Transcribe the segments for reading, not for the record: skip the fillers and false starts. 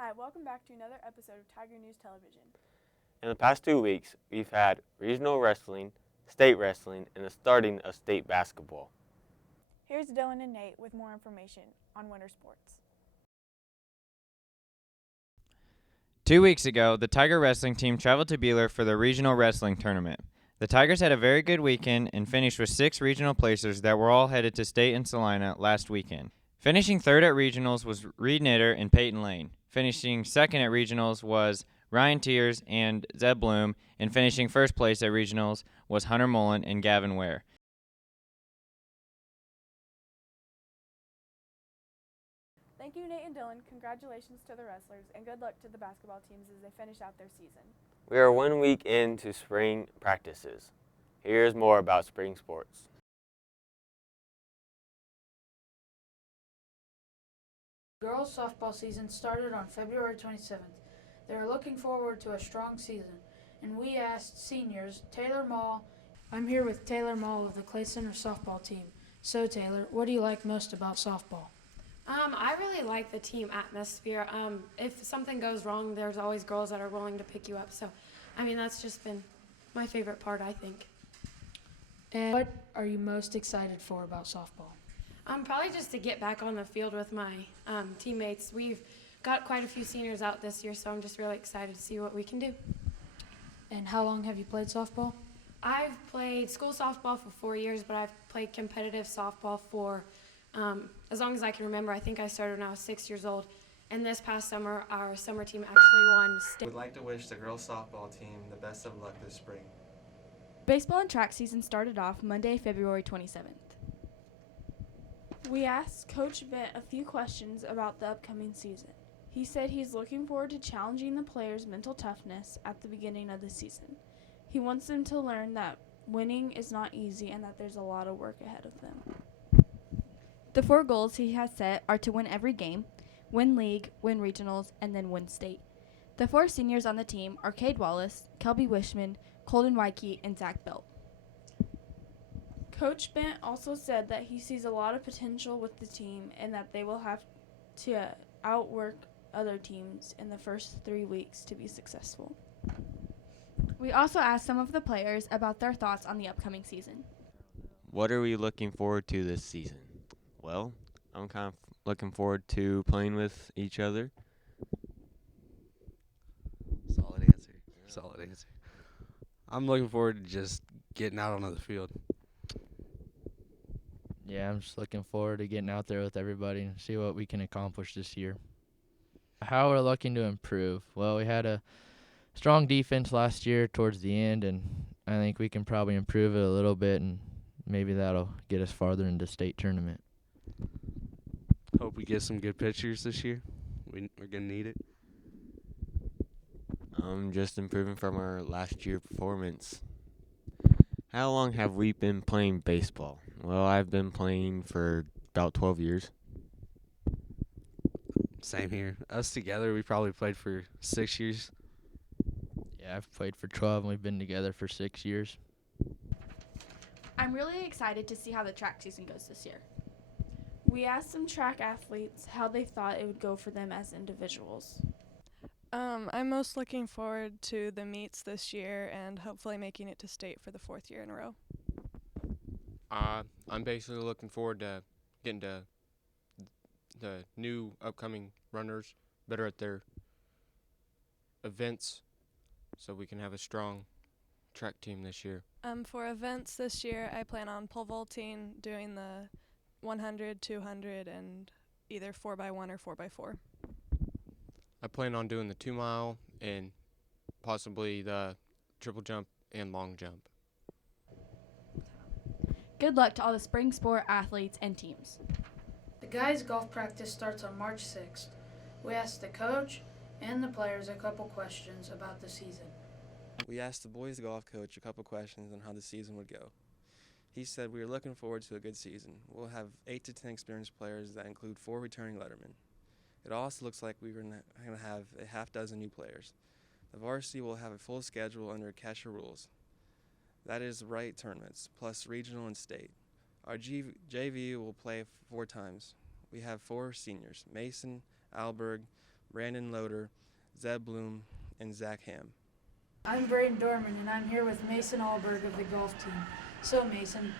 Hi, welcome back to another episode of Tiger News Television. In the past 2 weeks, we've had regional wrestling, state wrestling, and the starting of state basketball. Here's Dylan and Nate with more information on winter sports. 2 weeks ago, the Tiger wrestling team traveled to Beeler for the regional wrestling tournament. The Tigers had a very good weekend and finished with 6 regional placers that were all headed to state in Salina last weekend. Finishing third at regionals was Reed Knitter and Peyton Lane. Finishing second at regionals was Ryan Tears and Zeb Bloom, and finishing first place at regionals was Hunter Mullen and Gavin Ware. Thank you, Nate and Dylan. Congratulations to the wrestlers, and good luck to the basketball teams as they finish out their season. We are 1 week into spring practices. Here's more about spring sports. Girls softball season started on February 27th. They are looking forward to a strong season, and we asked seniors Taylor Mall. I'm here with Taylor Mall of the Clay Center softball team. So Taylor, what do you like most about softball? I really like the team atmosphere. If something goes wrong, there's always girls that are willing to pick you up. So, that's just been my favorite part, I think. And what are you most excited for about softball? Probably just to get back on the field with my teammates. We've got quite a few seniors out this year, so I'm just really excited to see what we can do. And how long have you played softball? I've played school softball for 4 years, but I've played competitive softball for as long as I can remember. I think I started when I was 6 years old. And this past summer, our summer team actually won state. We'd like to wish the girls softball team the best of luck this spring. Baseball and track season started off Monday, February 27th. We asked Coach Bent a few questions about the upcoming season. He said he's looking forward to challenging the players' mental toughness at the beginning of the season. He wants them to learn that winning is not easy and that there's a lot of work ahead of them. The 4 goals he has set are to win every game, win league, win regionals, and then win state. The 4 seniors on the team are Cade Wallace, Kelby Wishman, Colden Wyke, and Zach Belt. Coach Bent also said that he sees a lot of potential with the team and that they will have to outwork other teams in the first 3 weeks to be successful. We also asked some of the players about their thoughts on the upcoming season. What are we looking forward to this season? Well, I'm kind of looking forward to playing with each other. Solid answer. I'm looking forward to just getting out onto the field. Yeah, I'm just looking forward to getting out there with everybody and see what we can accomplish this year. How we're looking to improve? Well, we had a strong defense last year towards the end, and I think we can probably improve it a little bit, and maybe that'll get us farther into state tournament. Hope we get some good pitchers this year. We're going to need it. Just improving from our last year performance. How long have we been playing baseball? Well, I've been playing for about 12 years. Same here. Us together, we probably played for 6 years. Yeah, I've played for 12, and we've been together for 6 years. I'm really excited to see how the track season goes this year. We asked some track athletes how they thought it would go for them as individuals. I'm most looking forward to the meets this year and hopefully making it to state for the 4th year in a row. I'm basically looking forward to getting to the new upcoming runners better at their events so we can have a strong track team this year. For events this year, I plan on pole vaulting, doing the 100, 200, and either 4x1 or 4x4. I plan on doing the 2 mile and possibly the triple jump and long jump. Good luck to all the spring sport athletes and teams. The guys' golf practice starts on March 6th. We asked the coach and the players a couple questions about the season. We asked the boys' golf coach a couple questions on how the season would go. He said we are looking forward to a good season. We'll have 8 to 10 experienced players that include 4 returning lettermen. It also looks like we're going to have a half dozen new players. The varsity will have a full schedule under Kesher rules. That is right tournaments, plus regional and state. Our JV will play 4 times. We have 4 seniors, Mason, Alberg, Brandon Loader, Zeb Bloom, and Zach Ham. I'm Braden Dorman, and I'm here with Mason Allberg of the golf team. So, Mason,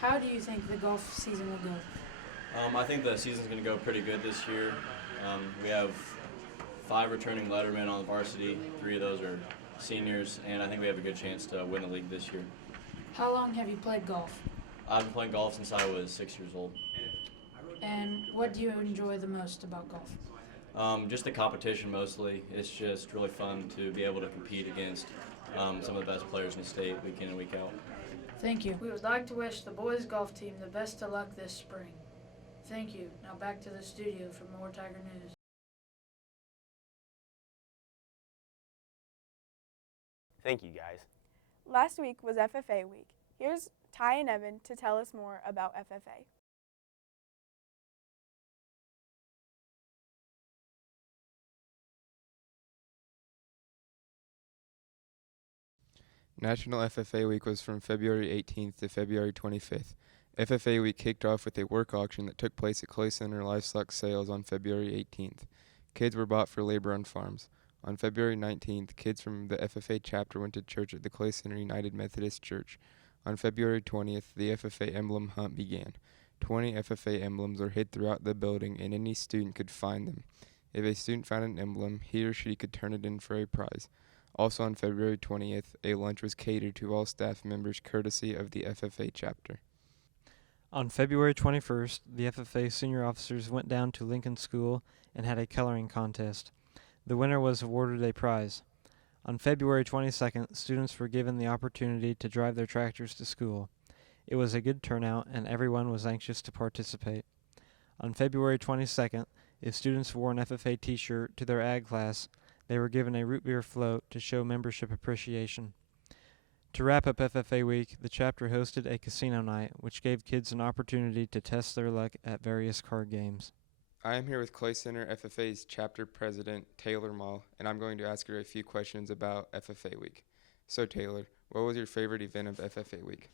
how do you think the golf season will go? I think the season's going to go pretty good this year. We have 5 returning lettermen on the varsity. 3 of those are seniors, and I think we have a good chance to win the league this year. How long have you played golf? I've been playing golf since I was 6 years old. And what do you enjoy the most about golf? Just the competition mostly. It's just really fun to be able to compete against some of the best players in the state week in and week out. Thank you. We would like to wish the boys golf team the best of luck this spring. Thank you. Now back to the studio for more Tiger News. Thank you, guys. Last week was FFA week. Here's Ty and Evan to tell us more about FFA. National FFA Week was from February 18th to February 25th. FFA Week kicked off with a work auction that took place at Clay Center Livestock Sales on February 18th. Kids were bought for labor on farms. On February 19th, kids from the FFA chapter went to church at the Clay Center United Methodist Church. On February 20th, the FFA emblem hunt began. 20 FFA emblems were hid throughout the building, and any student could find them. If a student found an emblem, he or she could turn it in for a prize. Also on February 20th, a lunch was catered to all staff members courtesy of the FFA chapter. On February 21st, the FFA senior officers went down to Lincoln School and had a coloring contest. The winner was awarded a prize. On February 22nd, students were given the opportunity to drive their tractors to school. It was a good turnout, and everyone was anxious to participate. On February 22nd, if students wore an FFA t-shirt to their ag class, they were given a root beer float to show membership appreciation. To wrap up FFA Week, the chapter hosted a casino night, which gave kids an opportunity to test their luck at various card games. I am here with Clay Center FFA's chapter president, Taylor Mall, and I'm going to ask her a few questions about FFA Week. So Taylor, what was your favorite event of FFA Week?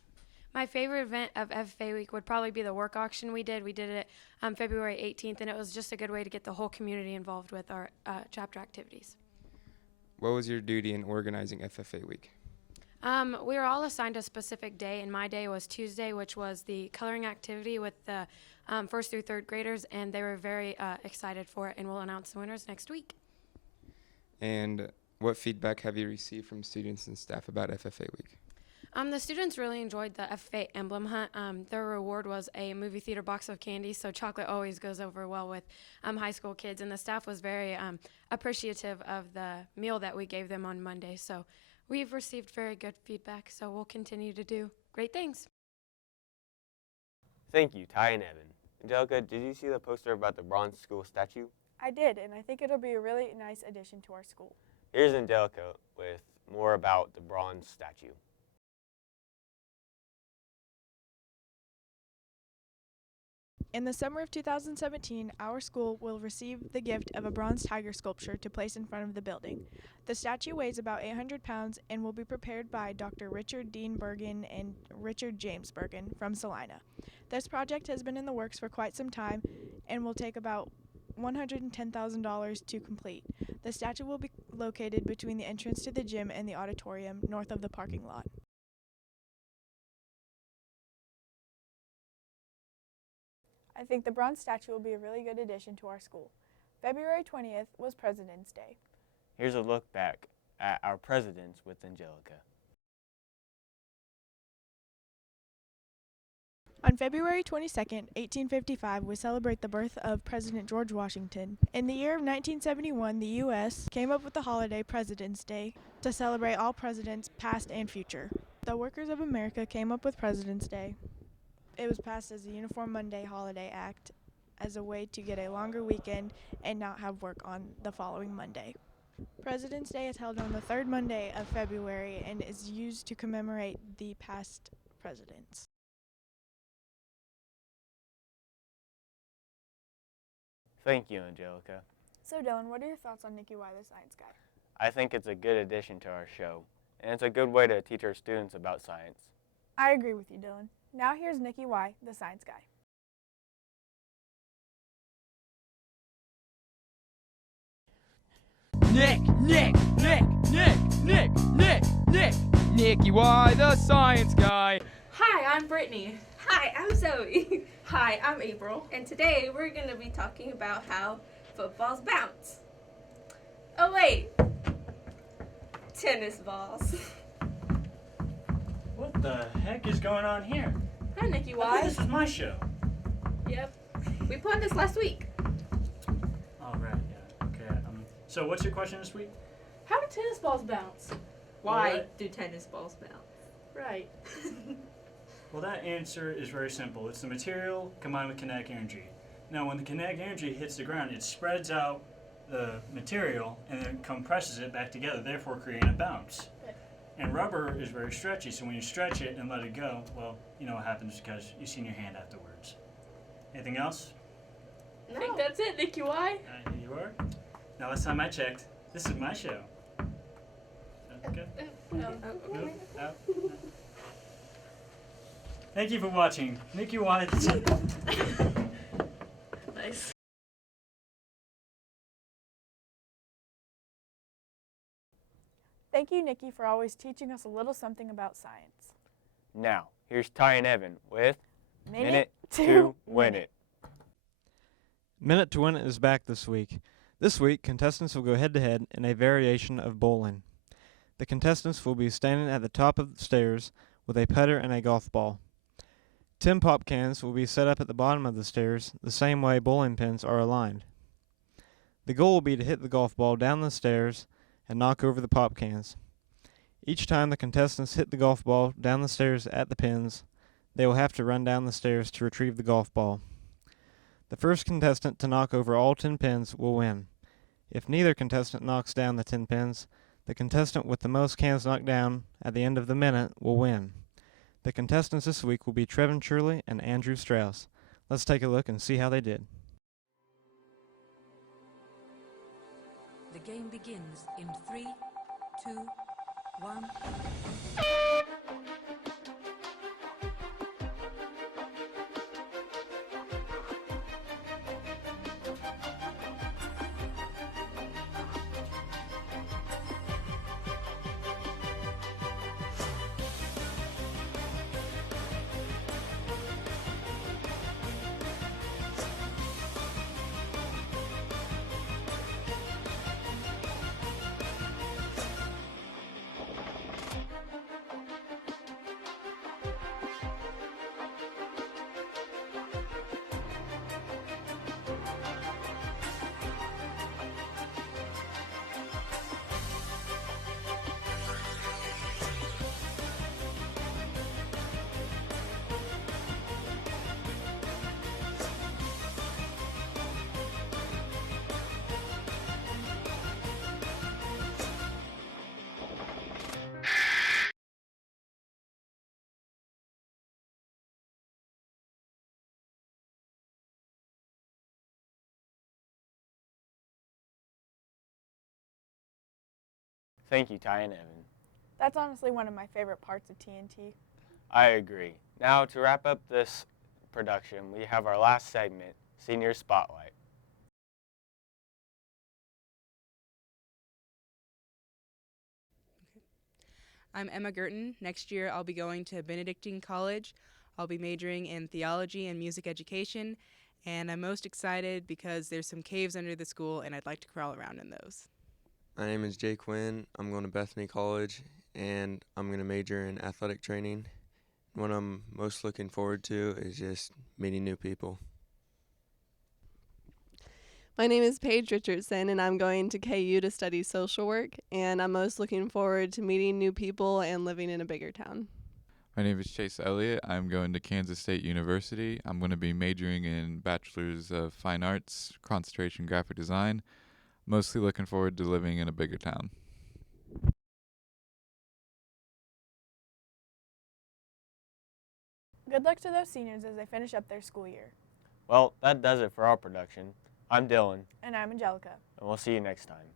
My favorite event of FFA Week would probably be the work auction we did. We did it February 18th, and it was just a good way to get the whole community involved with our chapter activities. What was your duty in organizing FFA Week? We were all assigned a specific day, and my day was Tuesday, which was the coloring activity with the 1st through 3rd graders, and they were very excited for it, and we'll announce the winners next week. And what feedback have you received from students and staff about FFA Week? The students really enjoyed the FFA emblem hunt. Their reward was a movie theater box of candy, so chocolate always goes over well with high school kids, and the staff was very appreciative of the meal that we gave them on Monday. So we've received very good feedback, so we'll continue to do great things. Thank you, Ty and Evan. Angelica, did you see the poster about the Bronze School statue? I did, and I think it'll be a really nice addition to our school. Here's Angelica with more about the bronze statue. In the summer of 2017, our school will receive the gift of a bronze tiger sculpture to place in front of the building. The statue weighs about 800 pounds and will be prepared by Dr. Richard Dean Bergen and Richard James Bergen from Salina. This project has been in the works for quite some time and will take about $110,000 to complete. The statue will be located between the entrance to the gym and the auditorium north of the parking lot. I think the bronze statue will be a really good addition to our school. February 20th was President's Day. Here's a look back at our presidents with Angelica. On February 22nd, 1855, we celebrate the birth of President George Washington. In the year of 1971, the U.S. came up with the holiday President's Day to celebrate all presidents, past and future. The workers of America came up with President's Day. It was passed as the Uniform Monday Holiday Act as a way to get a longer weekend and not have work on the following Monday. President's Day is held on the third Monday of February and is used to commemorate the past presidents. Thank you, Angelica. So Dylan, what are your thoughts on Nikki Y, the Science Guy? I think it's a good addition to our show, and it's a good way to teach our students about science. I agree with you, Dylan. Now here's Nikki Y, the Science Guy. Nicky Y, the science guy. Hi, I'm Brittany. Hi, I'm Zoe. Hi, I'm April. And today we're going to be talking about how footballs bounce. Oh, wait. Tennis balls. What the heck is going on here? Hi, Nicky I Y. think this is my show. Yep. We planned this last week. All right, yeah, okay. So what's your question this week? How do tennis balls bounce? Why do tennis balls bounce? Right. Well, that answer is very simple. It's the material combined with kinetic energy. Now, when the kinetic energy hits the ground, it spreads out the material and then compresses it back together, therefore creating a bounce. And rubber is very stretchy, so when you stretch it and let it go, well, you know what happens because you see in your hand afterwards. Anything else? I think that's it, Nicky Y. Here you are. Now, last time I checked, this is my show. Okay. No. Thank you for watching. Nicky Y. Nice. Thank you, Nikki, for always teaching us a little something about science. Now, here's Ty and Evan with Minute to Win It. Minute to Win It is back this week. This week, contestants will go head-to-head in a variation of bowling. The contestants will be standing at the top of the stairs with a putter and a golf ball. 10 pop cans will be set up at the bottom of the stairs, the same way bowling pins are aligned. The goal will be to hit the golf ball down the stairs and knock over the pop cans. Each time the contestants hit the golf ball down the stairs at the pins, they will have to run down the stairs to retrieve the golf ball. The first contestant to knock over all 10 pins will win. If neither contestant knocks down the 10 pins, the contestant with the most cans knocked down at the end of the minute will win. The contestants this week will be Trevin Shirley and Andrew Strauss. Let's take a look and see how they did. The game begins in 3, 2, 1. Thank you, Ty and Evan. That's honestly one of my favorite parts of TNT. I agree. Now, to wrap up this production, we have our last segment, Senior Spotlight. I'm Emma Girton. Next year, I'll be going to Benedictine College. I'll be majoring in theology and music education, and I'm most excited because there's some caves under the school, and I'd like to crawl around in those. My name is Jay Quinn. I'm going to Bethany College, and I'm going to major in athletic training. What I'm most looking forward to is just meeting new people. My name is Paige Richardson, and I'm going to KU to study social work, and I'm most looking forward to meeting new people and living in a bigger town. My name is Chase Elliott. I'm going to Kansas State University. I'm going to be majoring in Bachelor's of Fine Arts, concentration graphic design. Mostly looking forward to living in a bigger town. Good luck to those seniors as they finish up their school year. Well, that does it for our production. I'm Dylan. And I'm Angelica. And we'll see you next time.